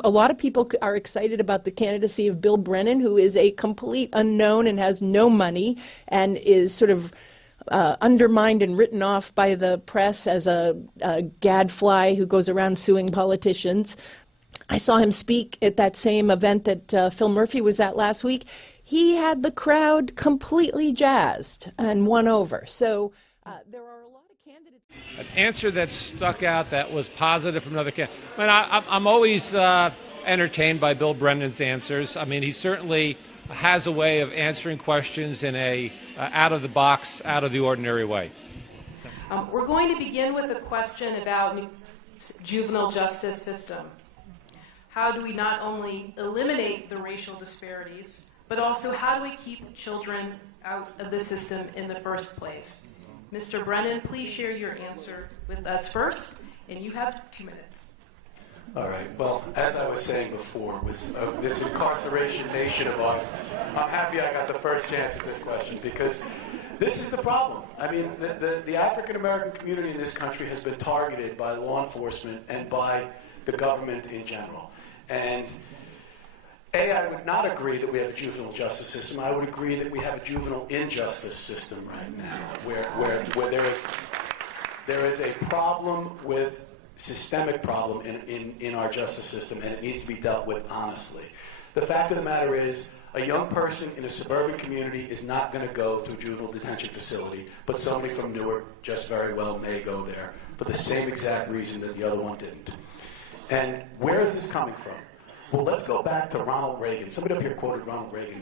A lot of people are excited about the candidacy of Bill Brennan, who is a complete unknown and has no money and is sort of undermined and written off by the press as a gadfly who goes around suing politicians. I saw him speak at that same event that Phil Murphy was at last week. He had the crowd completely jazzed and won over. So there are a lot of candidates. An answer that stuck out that was positive from another candidate. I mean, I'm always entertained by Bill Brennan's answers. I mean, he certainly has a way of answering questions in a out-of-the-box, out-of-the-ordinary way. We're going to begin with a question about juvenile justice system. How do we not only eliminate the racial disparities, but also how do we keep children out of the system in the first place? Mr. Brennan, please share your answer with us first, and you have 2 minutes. All right. Well, as I was saying before, with this incarceration nation of ours, I'm happy I got the first chance at this question because this is the problem. I mean, the African-American community in this country has been targeted by law enforcement and by the government in general. And I would not agree that we have a juvenile justice system. I would agree that we have a juvenile injustice system right now, where there is a problem with systemic problem in our justice system, and it needs to be dealt with honestly. The fact of the matter is, a young person in a suburban community is not going to go to a juvenile detention facility, but somebody from Newark just very well may go there for the same exact reason that the other one didn't. And where is this coming from? Well, let's go back to Ronald Reagan. Somebody up here quoted Ronald Reagan,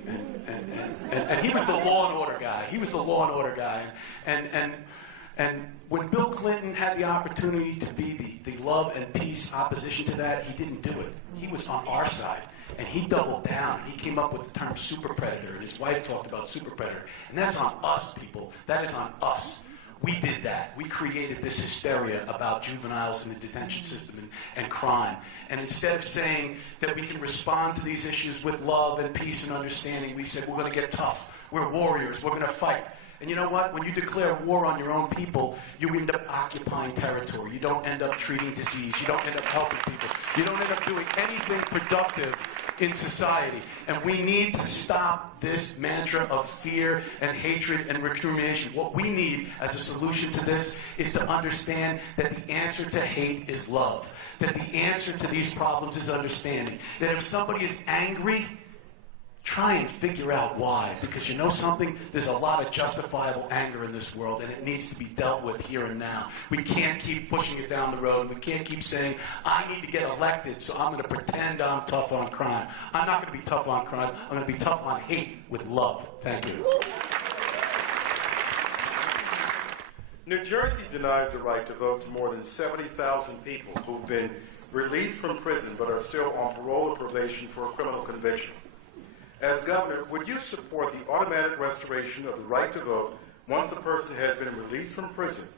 and he was the law and order guy. He was the law and order guy. And when Bill Clinton had the opportunity to be the love and peace opposition to that, he didn't do it. He was on our side, and he doubled down. He came up with the term super predator, and his wife talked about super predator. And that's on us, people. That is on us. We did that. We created this hysteria about juveniles in the detention system and crime. And instead of saying that we can respond to these issues with love and peace and understanding, we said we're going to get tough. We're warriors. We're going to fight. And you know what? When you declare war on your own people, you end up occupying territory. You don't end up treating disease. You don't end up helping people. You don't end up doing anything productive in society. And we need to stop this mantra of fear and hatred and recrimination. What we need as a solution to this is to understand that the answer to hate is love. That the answer to these problems is understanding. That if somebody is angry, try and figure out why, because you know something? There's a lot of justifiable anger in this world, and it needs to be dealt with here and now. We can't keep pushing it down the road. We can't keep saying, I need to get elected, so I'm going to pretend I'm tough on crime. I'm not going to be tough on crime. I'm going to be tough on hate with love. Thank you. New Jersey denies the right to vote to more than 70,000 people who've been released from prison but are still on parole or probation for a criminal conviction. As governor, would you support the automatic restoration of the right to vote once a person has been released from prison?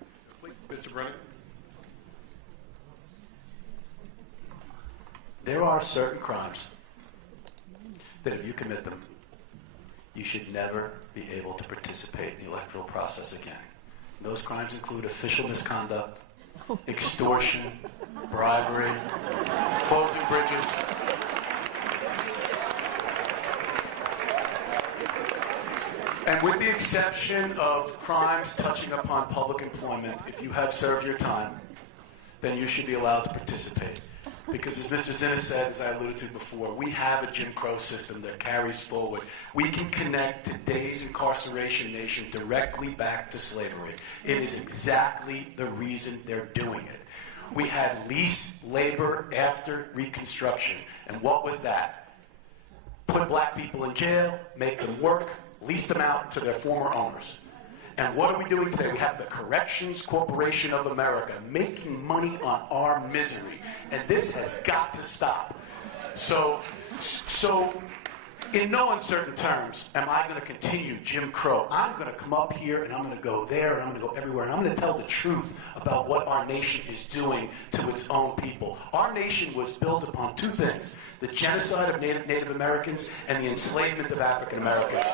Mr. Brennan? There are certain crimes that if you commit them, you should never be able to participate in the electoral process again. Those crimes include official misconduct, extortion, bribery, closing bridges. And with the exception of crimes touching upon public employment, if you have served your time, then you should be allowed to participate. Because as Mr. Zinnes said, as I alluded to before, we have a Jim Crow system that carries forward. We can connect today's incarceration nation directly back to slavery. It is exactly the reason they're doing it. We had lease labor after Reconstruction. And what was that? Put black people in jail, make them work, lease them out to their former owners. And what are we doing today? We have the Corrections Corporation of America making money on our misery. And this has got to stop. So in no uncertain terms am I going to continue Jim Crow. I'm going to come up here and I'm going to go there and I'm going to go everywhere. And I'm going to tell the truth about what our nation is doing to its own people. Our nation was built upon two things: the genocide of Native Americans and the enslavement of African Americans.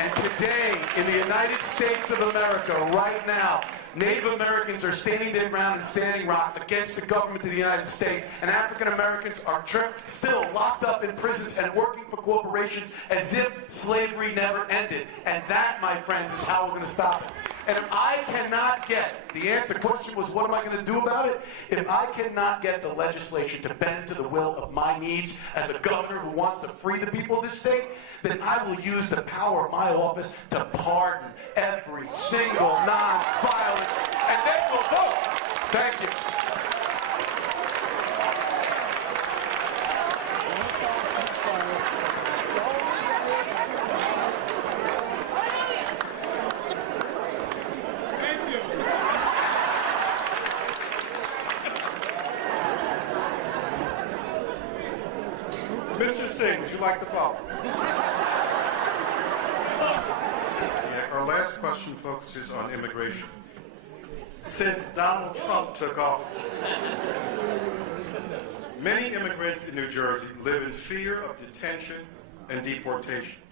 And today, in the United States of America, right now, Native Americans are standing their ground and standing rock against the government of the United States, and African Americans are still locked up in prisons and working for corporations as if slavery never ended. And that, my friends, is how we're going to stop it. And if I cannot get, the answer, the question was, what am I going to do about it? If I cannot get the legislature to bend to the will of my needs as a governor who wants to free the people of this state, then I will use the power of my office to pardon every single non-violent, and then we'll vote. Thank you. Mr. Singh, would you like to follow? Our last question focuses on immigration. Since Donald Trump took office, many immigrants in New Jersey live in fear of detention and deportation.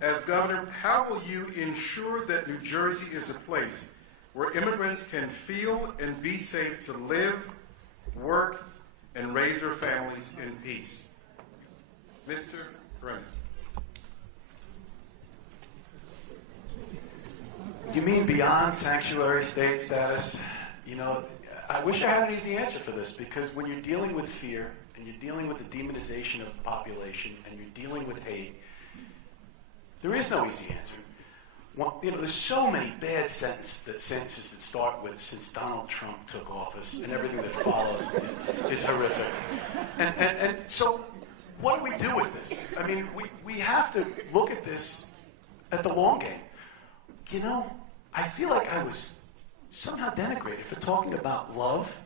As governor, how will you ensure that New Jersey is a place where immigrants can feel and be safe to live, work, and raise their families in peace? Mr. Brennan. You mean beyond sanctuary state status? You know, I wish I had an easy answer for this, because when you're dealing with fear and you're dealing with the demonization of the population and you're dealing with hate, there is no easy answer. There's so many bad sentences that start with "since Donald Trump took office," and everything that follows is horrific. And so, what do we do with this? I mean, we have to look at this at the long game. You know, I feel like I was somehow denigrated for talking about love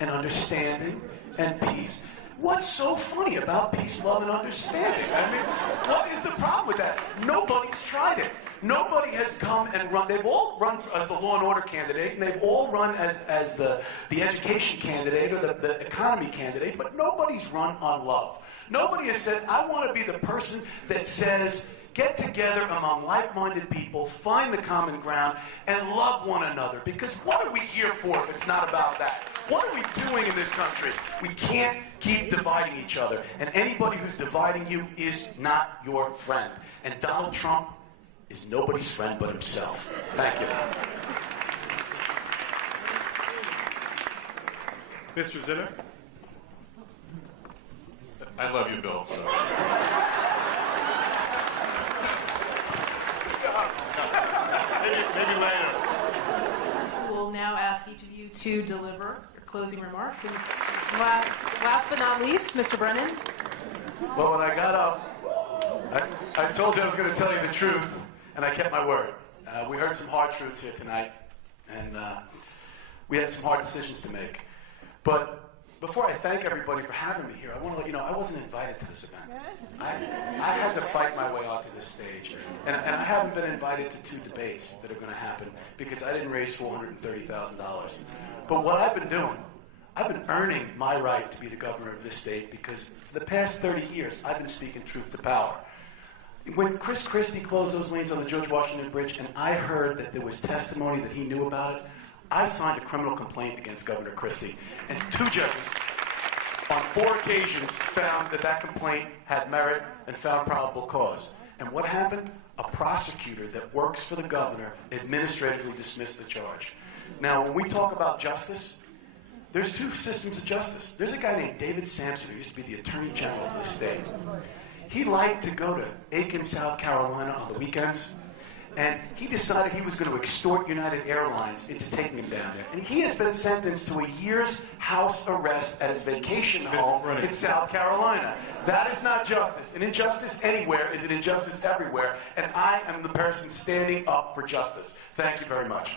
and understanding and peace. What's so funny about peace, love, and understanding? I mean, what is the problem with that? Nobody's tried it. Nobody has come and run. They've all run as the law and order candidate, and they've all run as the education candidate or the economy candidate, but nobody's run on love. Nobody has said, I want to be the person that says, get together among like-minded people, find the common ground, and love one another. Because what are we here for if it's not about that? What are we doing in this country? We can't keep dividing each other. And anybody who's dividing you is not your friend. And Donald Trump is nobody's friend but himself. Thank you. Mr. Zinner? I love you, Bill. So. maybe later. We will now ask each of you to deliver your closing remarks. And last but not least, Mr. Brennan. Well, when I got up, I told you I was going to tell you the truth, and I kept my word. We heard some hard truths here tonight, and we had some hard decisions to make. But before I thank everybody for having me here, I want to let you know I wasn't invited to this event. I had to fight my way onto this stage. And I haven't been invited to 2 debates that are going to happen because I didn't raise $430,000. But what I've been doing, I've been earning my right to be the governor of this state because for the past 30 years, I've been speaking truth to power. When Chris Christie closed those lanes on the George Washington Bridge and I heard that there was testimony that he knew about it, I signed a criminal complaint against Governor Christie, and 2 judges on 4 occasions found that complaint had merit and found probable cause. And what happened? A prosecutor that works for the governor administratively dismissed the charge. Now, when we talk about justice, there's 2 systems of justice. There's a guy named David Sampson who used to be the Attorney General of this state. He liked to go to Aiken, South Carolina on the weekends. And he decided he was going to extort United Airlines into taking him down there. And he has been sentenced to a year's house arrest at his vacation home in South Carolina. That is not justice. And injustice anywhere is an injustice everywhere. And I am the person standing up for justice. Thank you very much.